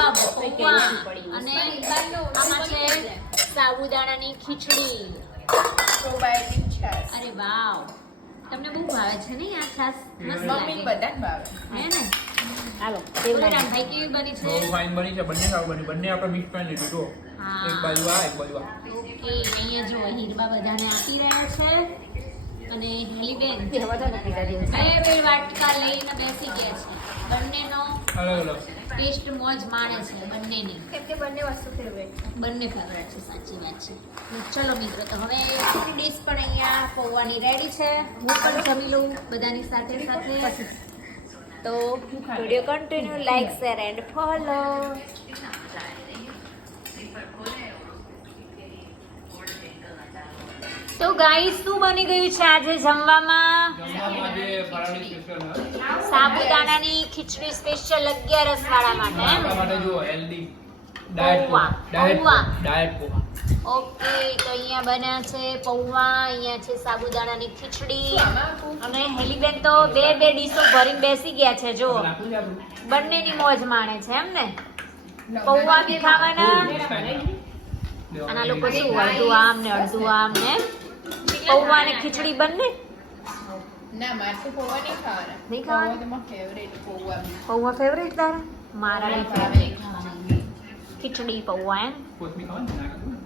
પૌવા અને આમાં છે સાબુદાણાની ખીચડી. અરે વાવ, તમને બહુ ભાવે છે ને આ છાસ? મસ્ત લાગે. બધા ભાવે હે ને? હાલો રામભાઈ કેવી બની છે? બહુ ફાઇન બની છે. બંને સારું બની. બંને આપણે મિક્સ કરી લીધું. જો હા. એક બાજુ આ, એક બાજુ આ. ઓકે, અહીંયા જો હીરબા બધાને આપી રહ્યા છે અને હેલીબેન બે વાટકા લઈને બેસી ગયા છે. બંનેનો અલગ અલગ. ટેસ્ટ મોજ માણે છે બંનેની. કેમ કે બંને વસ્તુ ફેવરેટ બંને ફેવરેટ છે, સાચી વાત છે. ચલો મિત્રો, તો હવે આપણી ડીશ પણ અહીંયા પૌવાની રેડી છે. હું પણ જમી લઉં બધાની સાથે સાથે. તો video continue, like, share and follow. તો ગાઈસ, શું બની ગયું છે આજે જમવામાં? જમવામાં જે ફરાળી સ્પેશિયલ છે. સાબુદાણાની ખીચડી સ્પેશિયલ 11 વાળા માટે. આપણા માટે જો હેલ્ધી પૌવા. ડાયટ પૌવા. ઓકે, તો અહીંયા બન્યા છે પૌવા, અહીંયા છે સાબુદાણાની ખીચડી અને હેલીબેન તો બે ડીશો ભરીને બેસી ગયા છે. જો રાખવું છે આપણું. બંનેની મોજ માણે છે એમ ને? પૌવા બી ખાવાના અને આ લોકો શું અડધું આમ ને અડધું આમ ને. પૌવા ને ખીચડી બંને ના મારે તો પૌવા નહીં ખાવાના. નહીં ખાવાના? પૌવા તો મારા ફેવરેટ પૌવા. પૌવા ફેવરેટ તારા? મારા પૌવા નહીં ખાવાના. ખીચડી પૌવા એમ. કોથમીર ખાવાની નાખી.